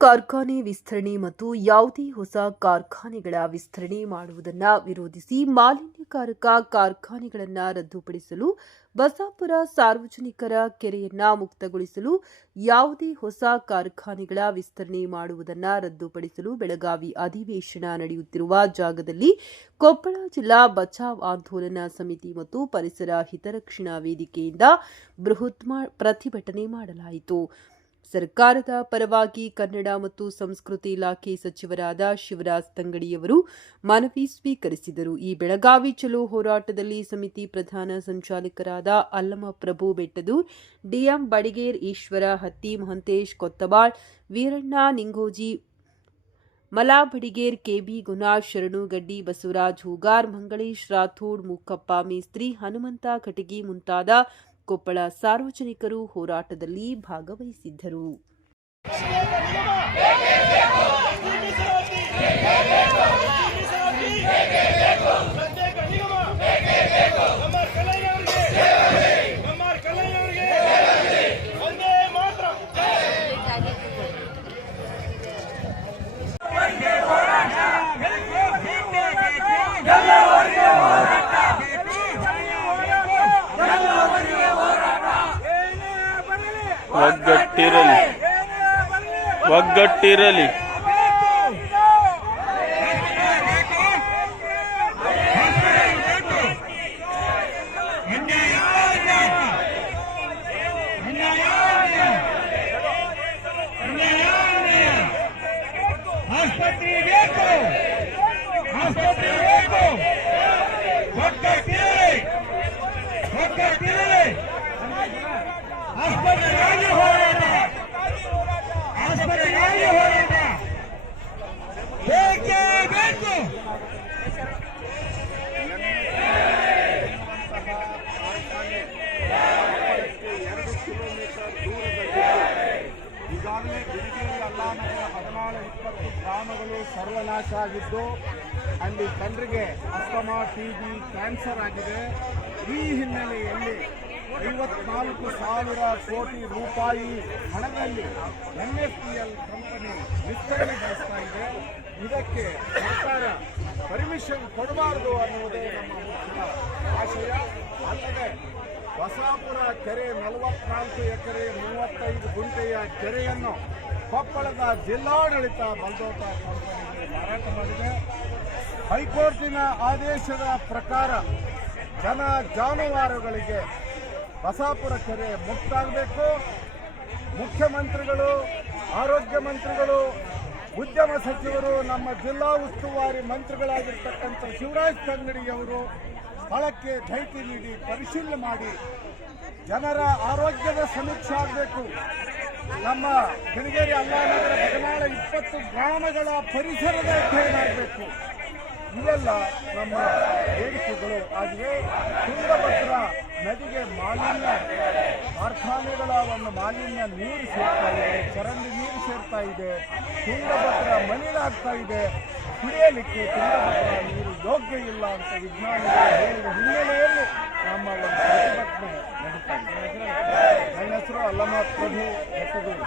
ಕಾರ್ಖಾನೆ ವಿಸ್ತರಣೆ ಮತ್ತು ಯಾವುದೇ ಹೊಸ ಕಾರ್ಖಾನೆಗಳ ವಿಸ್ತರಣೆ ಮಾಡುವುದನ್ನು ವಿರೋಧಿಸಿ ಮಾಲಿನ್ಯಕಾರಕ ಕಾರ್ಖಾನೆಗಳನ್ನು ರದ್ದುಪಡಿಸಲು ಬಸಾಪುರ ಸಾರ್ವಜನಿಕರ ಕೆರೆಯನ್ನ ಮುಕ್ತಗೊಳಿಸಲು ಯಾವುದೇ ಹೊಸ ಕಾರ್ಖಾನೆಗಳ ವಿಸ್ತರಣೆ ಮಾಡುವುದನ್ನು ರದ್ದುಪಡಿಸಲು ಬೆಳಗಾವಿ ಅಧಿವೇಶನ ನಡೆಯುತ್ತಿರುವ ಜಾಗದಲ್ಲಿ ಕೊಪ್ಪಳ ಜಿಲ್ಲಾ ಬಚಾವ್ ಆಂದೋಲನ ಸಮಿತಿ ಮತ್ತು ಪರಿಸರ ಹಿತರಕ್ಷಣಾ ವೇದಿಕೆಯಿಂದ ಬೃಹತ್ ಪ್ರತಿಭಟನೆ ಮಾಡಲಾಯಿತು. ಸರ್ಕಾರದ ಪರವಾಗಿ ಕನ್ನಡ ಮತ್ತು ಸಂಸ್ಕೃತಿ ಇಲಾಖೆ ಸಚಿವರಾದ ಶಿವರಾಜ್ ತಂಗಡಿಯವರು ಮನವಿ ಸ್ವೀಕರಿಸಿದರು. ಈ ಬೆಳಗಾವಿ ಚಲೋ ಹೋರಾಟದಲ್ಲಿ ಸಮಿತಿ ಪ್ರಧಾನ ಸಂಚಾಲಕರಾದ ಅಲ್ಲಮಪ್ರಭು ಬೆಟ್ಟದೂರ್, ಡಿಎಂ ಬಡಿಗೇರ್, ಈಶ್ವರ ಹತ್ತಿ, ಮಹಂತೇಶ್ ಕೊತ್ತಬಾಳ್, ವೀರಣ್ಣ ನಿಂಗೋಜಿ, ಮಲಾ ಬಡಿಗೇರ್, ಕೆಬಿ ಗುನಾಶ್, ಶರಣು ಗಡ್ಡಿ, ಬಸವರಾಜ್ ಹೂಗಾರ್, ಮಂಗಳೇಶ್ ರಾಥೋಡ್, ಮೂಕಪ್ಪ ಮೇಸ್ತ್ರಿ, ಹನುಮಂತ ಕಟಗಿ ಮುಂತಾದ ಕೊಪ್ಪಳ ಸಾರ್ವಜನಿಕರು ಹೋರಾಟದಲ್ಲಿ ಭಾಗವಹಿಸಿದ್ದರು. ಒಗ್ಗಟ್ಟಿರಲಿ. ಈಗಾಗಲೇ ಬಿಳಿಗೇರಿ ಅಲ್ಲಾನಗರ 14-20 ಗ್ರಾಮಗಳು ಸರ್ವನಾಶ ಆಗಿದ್ದು ಅಲ್ಲಿ ಜನರಿಗೆ ಅಸ್ತಮಾ, ಟಿಬಿ, ಕ್ಯಾನ್ಸರ್ ಆಗಿದೆ. ಈ ಹಿನ್ನೆಲೆಯಲ್ಲಿ 54,000 ಕೋಟಿ ರೂಪಾಯಿ ಹಣದಲ್ಲಿ NFTL ಕಂಪನಿ ವಿಸ್ತರಣೆಗೊಳಿಸ್ತಾ ಇದೆ. ಇದಕ್ಕೆ ಸರ್ಕಾರ ಪರ್ಮಿಷನ್ ಕೊಡಬಾರದು ಅನ್ನುವುದೇ ನಮ್ಮ ಮುಖ್ಯ ಆಶಯ. ಅಲ್ಲದೆ ಬಸಾಪುರ ಕೆರೆ 44 ಎಕರೆ 35 ಗುಂಟೆಯ ಕೆರೆಯನ್ನು ಕೊಪ್ಪಳದ ಜಿಲ್ಲಾಡಳಿತ ಬಲ್ದೋಟ ಕಂಪನಿಗೆ ಮಾರಾಟ ಮಾಡಿದೆ. ಹೈಕೋರ್ಟಿನ ಆದೇಶದ ಪ್ರಕಾರ ಜಾನುವಾರುಗಳಿಗೆ ಬಸಾಪುರ ಕೆರೆ ಮುಕ್ತಾಗಬೇಕು. ಮುಖ್ಯಮಂತ್ರಿಗಳು, ಆರೋಗ್ಯ ಮಂತ್ರಿಗಳು, ಉದ್ಯಮ ಸಚಿವರು, ನಮ್ಮ ಜಿಲ್ಲಾ ಉಸ್ತುವಾರಿ ಮಂತ್ರಿಗಳಾಗಿರ್ತಕ್ಕಂಥ ಶಿವರಾಜ್ ತಂಗಡಿಯವರು ಸ್ಥಳಕ್ಕೆ ಭೇಟಿ ನೀಡಿ ಪರಿಶೀಲನೆ ಮಾಡಿ ಜನರ ಆರೋಗ್ಯದ ಸಮೀಕ್ಷೆ ಆಗಬೇಕು. ನಮ್ಮ ಬಿಳಿಗೇರಿ ಅಲ್ಲಾನಗರ 14-20 ಗ್ರಾಮಗಳ ಪರಿಸರದ ಅಧ್ಯಯನ ಆಗಬೇಕು. ಇವೆಲ್ಲ ನಮ್ಮ ಬೇಡಿಕೆಗಳು ಆಗಿವೆ. ತುಂಗಭದ್ರಾ ನದಿಗೆ ಮಾಲಿನ್ಯ, ಕಾರ್ಖಾನೆಗಳ ಒಂದು ಮಾಲಿನ್ಯ ನೀರು ಸೇರ್ತಾ ಇದೆ, ಚರಂಡಿ ನೀರು ಸೇರ್ತಾ ಇದೆ, ತುಂಗಭದ್ರಾ ಮಲಿನಾಗ್ತಾ ಇದೆ. ಕುಡಿಯಲಿಕ್ಕೆ ತುಂಗಭದ್ರಾ ನೀರು ಯೋಗ್ಯ ಇಲ್ಲ ಅಂತ ವಿಜ್ಞಾನಿಗಳು ಹೇಳಿದ ಹಿನ್ನೆಲೆಯಲ್ಲಿ ನಮ್ಮ ಒಂದು ಪ್ರತಿಭಟನೆ ನಡೀತಾ ಇದೆ. ನನ್ನ ಹೆಸರು ಅಲ್ಲಮಪ್ರಭು ಬೆಟ್ಟದೂರು.